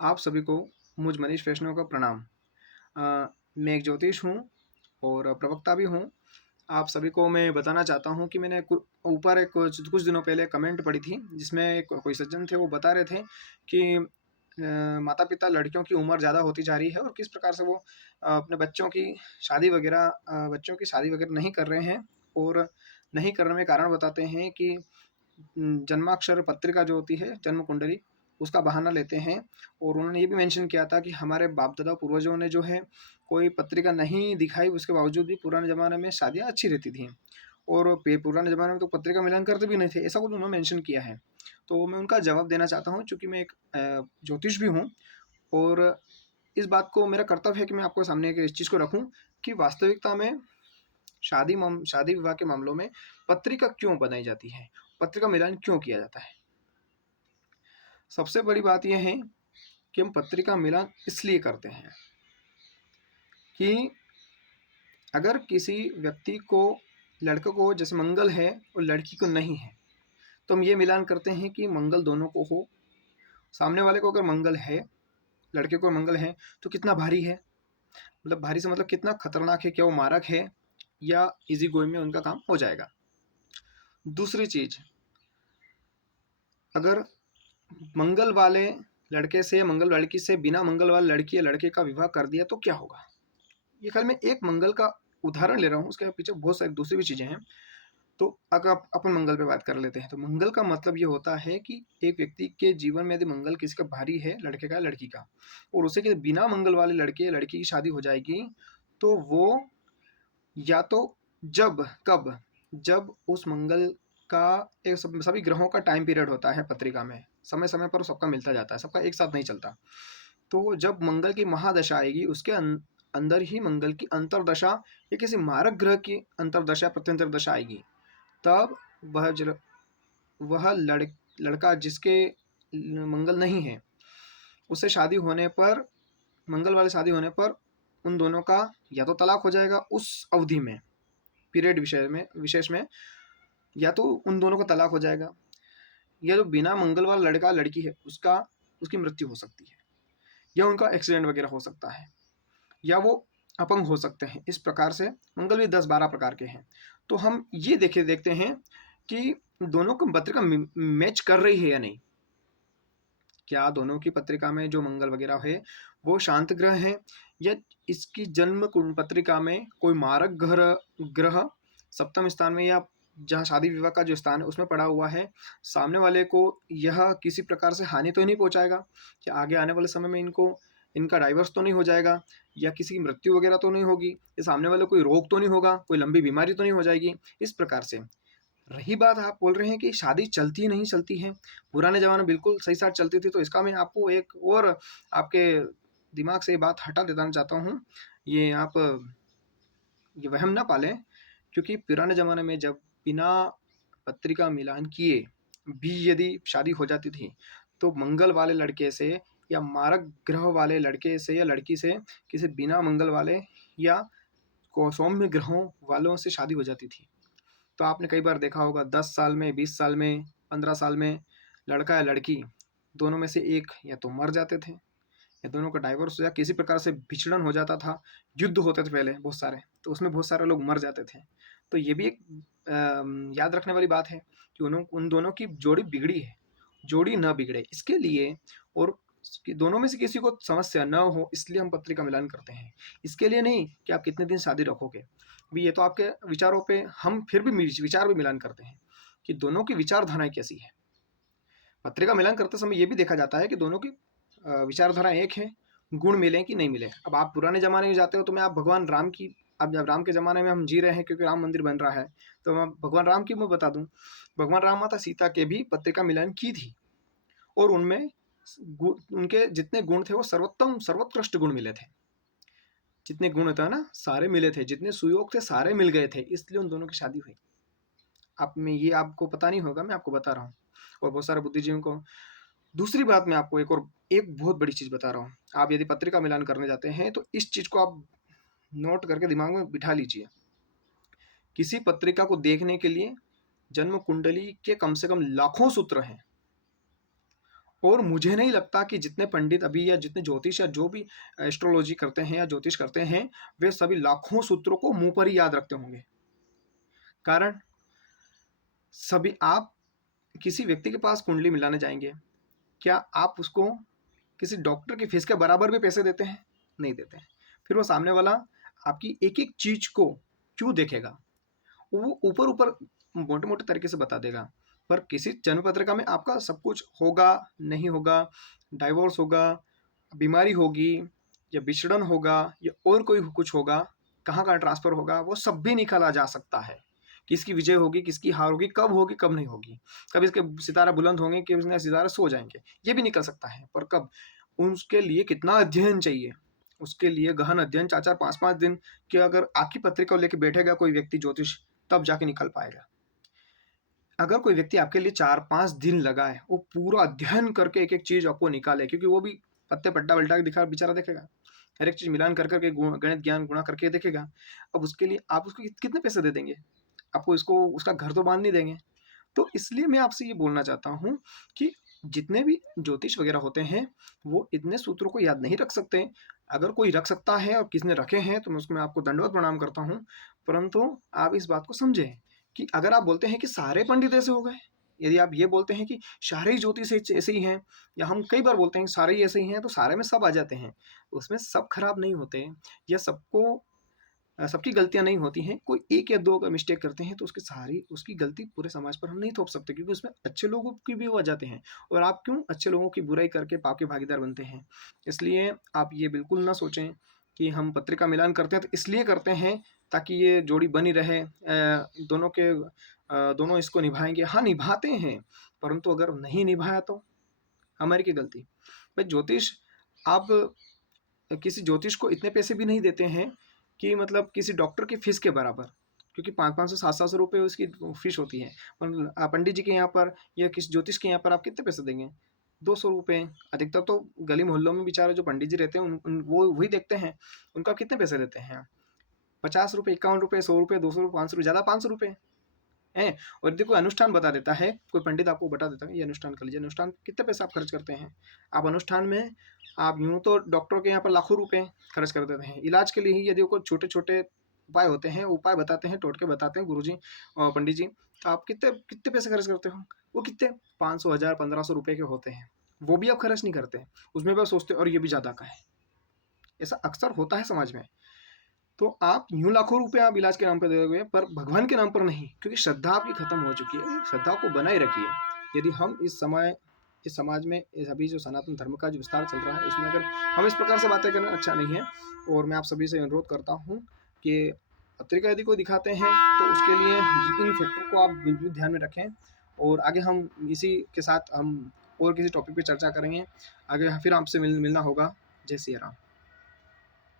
आप सभी को मुझ मनीष वैष्णव का प्रणाम। मैं एक ज्योतिष हूँ और प्रवक्ता भी हूँ। आप सभी को मैं बताना चाहता हूँ कि मैंने ऊपर एक कुछ दिनों पहले कमेंट पढ़ी थी, जिसमें एक कोई सज्जन थे, वो बता रहे थे कि माता पिता लड़कियों की उम्र ज़्यादा होती जा रही है और किस प्रकार से वो अपने बच्चों की शादी वगैरह नहीं कर रहे हैं। और नहीं करने में कारण बताते हैं कि जन्माक्षर पत्रिका जो होती है, जन्म कुंडली, उसका बहाना लेते हैं। और उन्होंने ये भी मेंशन किया था कि हमारे बाप दादा पूर्वजों ने जो है कोई पत्रिका नहीं दिखाई, उसके बावजूद भी पुराने ज़माने में शादियाँ अच्छी रहती थी। और पुराने ज़माने में तो पत्रिका मिलन करते भी नहीं थे, ऐसा कुछ उन्होंने मेंशन किया है। तो मैं उनका जवाब देना चाहता हूँ, चूँकि मैं एक ज्योतिष भी हूँ। और इस बात को मेरा कर्तव्य है कि मैं आपको सामने इस चीज़ को रखूँ कि वास्तविकता में शादी विवाह के मामलों में पत्रिका क्यों बनाई जाती है, पत्रिका मिलान क्यों किया जाता है। सबसे बड़ी बात यह है कि हम पत्रिका मिलान इसलिए करते हैं कि अगर किसी व्यक्ति को, लड़के को जैसे मंगल है और लड़की को नहीं है, तो हम ये मिलान करते हैं कि मंगल दोनों को हो। सामने वाले को अगर मंगल है, लड़के को मंगल है, तो कितना भारी है, मतलब भारी से मतलब कितना खतरनाक है, क्या वो मारक है या इजी गोइंग में उनका काम हो जाएगा। दूसरी चीज, अगर मंगल वाले लड़के से, मंगल लड़की से, बिना मंगल वाले लड़की या लड़के का विवाह कर दिया तो क्या होगा। ये खाली मैं एक मंगल का उदाहरण ले रहा हूँ, उसके पीछे बहुत सारी दूसरी भी चीजें हैं। तो अगर अपन मंगल पे बात कर लेते हैं, तो मंगल का मतलब ये होता है कि एक व्यक्ति के जीवन में यदि मंगल किसी का भारी है, लड़के का, लड़की का, और उसे के बिना मंगल वाले लड़के या लड़की की शादी हो जाएगी, तो वो या तो जब कब जब उस मंगल का एक सभी ग्रहों का टाइम पीरियड होता है पत्रिका में, समय समय पर सबका मिलता जाता है, सबका एक साथ नहीं चलता। तो जब मंगल की महादशा आएगी, उसके अंदर ही मंगल की अंतरदशा या किसी मारक ग्रह की अंतरदशा, प्रत्यंतर दशा आएगी, तब वह वह लड़का जिसके मंगल नहीं है, उससे शादी होने पर, मंगल वाले शादी होने पर उन दोनों का या तो तलाक हो जाएगा उस अवधि में, पीरियड विशेष में, या तो उन दोनों का तलाक हो जाएगा, या जो बिना मंगल वाला लड़का लड़की है उसका उसकी मृत्यु हो सकती है, या उनका एक्सीडेंट वगैरह हो सकता है, या वो अपंग हो सकते हैं। इस प्रकार से मंगल भी 10-12 प्रकार के हैं। तो हम ये देखते हैं कि दोनों की पत्रिका मैच कर रही है या नहीं, क्या दोनों की पत्रिका में जो मंगल वगैरह है वो शांत ग्रह है, या इसकी जन्म पत्रिका में कोई मारक ग्रह सप्तम स्थान में, या जहाँ शादी विवाह का जो स्थान है उसमें पड़ा हुआ है। सामने वाले को यह किसी प्रकार से हानि तो नहीं पहुंचाएगा कि आगे आने वाले समय में इनका डाइवर्स तो नहीं हो जाएगा, या किसी की मृत्यु वगैरह तो नहीं होगी, या सामने वाले कोई रोग तो नहीं होगा, कोई लंबी बीमारी तो नहीं हो जाएगी, इस प्रकार से। रही बात, आप बोल रहे हैं कि शादी चलती नहीं चलती है, पुराने ज़माने बिल्कुल सही साथ चलती थी, तो इसका मैं आपको एक और आपके दिमाग से ये बात हटा देना चाहता हूँ। ये आप ये वहम ना पालें, क्योंकि पुराने ज़माने में जब बिना पत्रिका मिलान किए भी यदि शादी हो जाती थी, तो मंगल वाले लड़के से या मारक ग्रह वाले लड़के से या लड़की से, किसी बिना मंगल वाले या सौम्य ग्रहों वालों से शादी हो जाती थी। तो आपने कई बार देखा होगा, 10 साल में, 20 साल में, 15 साल में लड़का या लड़की दोनों में से एक या तो मर जाते थे, या दोनों का डाइवोर्स या किसी प्रकार से विछड़न हो जाता था। युद्ध होते थे पहले बहुत सारे, तो उसमें बहुत सारे लोग मर जाते थे। तो ये भी एक याद रखने वाली बात है कि उन दोनों की जोड़ी बिगड़ी है, जोड़ी न बिगड़े इसके लिए, और कि दोनों में से किसी को समस्या न हो, इसलिए हम पत्रिका मिलान करते हैं। इसके लिए नहीं कि आप कितने दिन शादी रखोगे, भी ये तो आपके विचारों पे, हम फिर भी विचार भी मिलान करते हैं कि दोनों की विचारधाराएं कैसी है। पत्रिका मिलान करते समय ये भी देखा जाता है कि दोनों की विचारधारा एक है, गुण मिले कि नहीं मिले। अब आप पुराने जमाने में जाते हो तो मैं आप भगवान राम की, अब जब राम के ज़माने में हम जी रहे हैं क्योंकि राम मंदिर बन रहा है, तो मैं भगवान राम की मैं बता दूं, भगवान राम माता सीता के भी पत्रिका मिलान की थी, और उनमें उनके जितने गुण थे वो सर्वोत्तम सर्वोत्कृष्ट गुण मिले थे। जितने गुण होता है ना, सारे मिले थे, जितने सुयोग थे सारे मिल गए थे, इसलिए उन दोनों की शादी हुई। आप में ये आपको पता नहीं होगा, मैं आपको बता रहा हूँ, और बहुत सारे बुद्धिजीवियों को। दूसरी बात, मैं आपको एक बहुत बड़ी चीज़ बता रहा हूँ। आप यदि पत्रिका मिलान करने जाते हैं तो इस चीज़ को आप नोट करके दिमाग में बिठा लीजिए। किसी पत्रिका को देखने के लिए जन्म कुंडली के कम से कम लाखों सूत्र हैं, और मुझे नहीं लगता कि जितने पंडित अभी या जितने ज्योतिष या जो भी एस्ट्रोलॉजी करते हैं या ज्योतिष करते हैं, वे सभी लाखों सूत्रों को मुंह पर ही याद रखते होंगे। कारण सभी आप किसी व्यक्ति के पास कुंडली मिलाने जाएंगे, क्या आप उसको किसी डॉक्टर की फीस के बराबर भी पैसे देते हैं? नहीं देते हैं। फिर वो सामने वाला आपकी एक एक चीज को क्यों देखेगा? वो ऊपर ऊपर मोटे मोटे तरीके से बता देगा, पर किसी जन्म पत्रिका में आपका सब कुछ होगा, नहीं होगा, डाइवोर्स होगा, बीमारी होगी, या विछड़न होगा, या और कोई कुछ होगा, कहाँ कहाँ ट्रांसफर होगा, वो सब भी निकाला जा सकता है। किसकी विजय होगी, किसकी हार होगी, कब नहीं होगी, कब इसके सितारा बुलंद होंगे, कब इसके सितारे सो जाएंगे, ये भी निकल सकता है। पर कब? उसके लिए कितना अध्ययन चाहिए? उसके लिए गहन अध्ययन 4-4 5-5 दिन की अगर आपकी पत्रिका को लेकर बैठेगा कोई व्यक्ति ज्योतिष, तब जाके निकल पाएगा। अगर कोई व्यक्ति आपके लिए 4-5 दिन लगाए, वो पूरा अध्ययन करके एक एक चीज आपको निकाले, क्योंकि वो भी पत्ते पट्टा पलटा के दिखा बेचारा देखेगा, हर एक चीज मिलान कर करके गणित ज्ञान गुणा करके देखेगा। अब उसके लिए आप उसको कितने पैसे दे देंगे? आपको इसको उसका घर तो बांध नहीं देंगे। तो इसलिए मैं आपसे ये बोलना चाहता हूँ कि जितने भी ज्योतिष वगैरह होते हैं, वो इतने सूत्रों को याद नहीं रख सकते। अगर कोई रख सकता है और किसी ने रखे हैं, तो मैं उसमें आपको दंडवत प्रणाम करता हूँ। परंतु आप इस बात को समझें कि अगर आप बोलते हैं कि सारे पंडित ऐसे हो गए, यदि आप ये बोलते हैं कि सारे ही ज्योतिष ऐसे ही हैं, या हम कई बार बोलते हैं कि सारे ही ऐसे ही हैं, तो सारे में सब आ जाते हैं। उसमें सब खराब नहीं होते, या सबको सबकी गलतियां नहीं होती हैं। कोई एक या दो अगर मिस्टेक करते हैं, तो उसकी गलती पूरे समाज पर हम नहीं थोप सकते, क्योंकि उसमें अच्छे लोगों की भी वो आ जाते हैं। और आप क्यों अच्छे लोगों की बुराई करके पाप के भागीदार बनते हैं? इसलिए आप ये बिल्कुल ना सोचें कि हम पत्रिका मिलान करते हैं तो इसलिए करते हैं ताकि ये जोड़ी बनी रहे, दोनों इसको निभाएंगे। हाँ, निभाते हैं, परंतु अगर नहीं निभाया तो हमारी क्या गलती? भाई ज्योतिष, आप किसी ज्योतिष को इतने पैसे भी नहीं देते हैं कि मतलब किसी डॉक्टर की फीस के बराबर, क्योंकि 500-500 700 रुपये उसकी फीस होती है। पंडित जी के यहाँ पर या किसी ज्योतिष के यहाँ पर आप कितने पैसे देंगे? 200 रुपये। अधिकतर तो गली मोहल्लों में बेचारे जो पंडित जी रहते हैं, वो वही देखते हैं। उनका कितने पैसे देते हैं? 50 रुपये, 51 रुपये, 100 रुपये, 200 रुपये, 500 रुपये, ज़्यादा 500 रुपये है। और यदि कोई अनुष्ठान बता देता है, कोई पंडित आपको बता देता है ये अनुष्ठान कर लीजिए, अनुष्ठान कितने पैसे आप खर्च करते हैं? आप अनुष्ठान में, आप यूं तो डॉक्टर के यहाँ पर लाखों रुपए खर्च कर देते हैं इलाज के लिए ही। यदि कोई छोटे छोटे उपाय होते हैं, उपाय बताते हैं, टोटके बताते हैं गुरुजी और पंडित जी, तो आप कितने कितने पैसे खर्च करते हो? वो कितने 500, 1000, 1500 रुपये के होते हैं, वो भी आप खर्च नहीं करते। उसमें भी आप सोचते और ये भी ज़्यादा का है। ऐसा अक्सर होता है समाज में। तो आप यूं लाखों रुपए आप इलाज के नाम पर दे दोगे, पर भगवान के नाम पर नहीं, क्योंकि श्रद्धा आपकी खत्म हो चुकी है। श्रद्धा को बनाए रखिए। यदि हम इस समाज में इस अभी जो सनातन धर्म का जो विस्तार चल रहा है, उसमें अगर हम इस प्रकार से बातें करना अच्छा नहीं है। और मैं आप सभी से अनुरोध करता हूँ कि पत्रिका यदि कोई दिखाते हैं, तो उसके लिए इन फैक्टर को आप बिल्कुल ध्यान में रखें। और आगे हम इसी के साथ हम और किसी टॉपिक पे चर्चा करेंगे। आगे फिर आपसे मिलना होगा। जय सिया राम।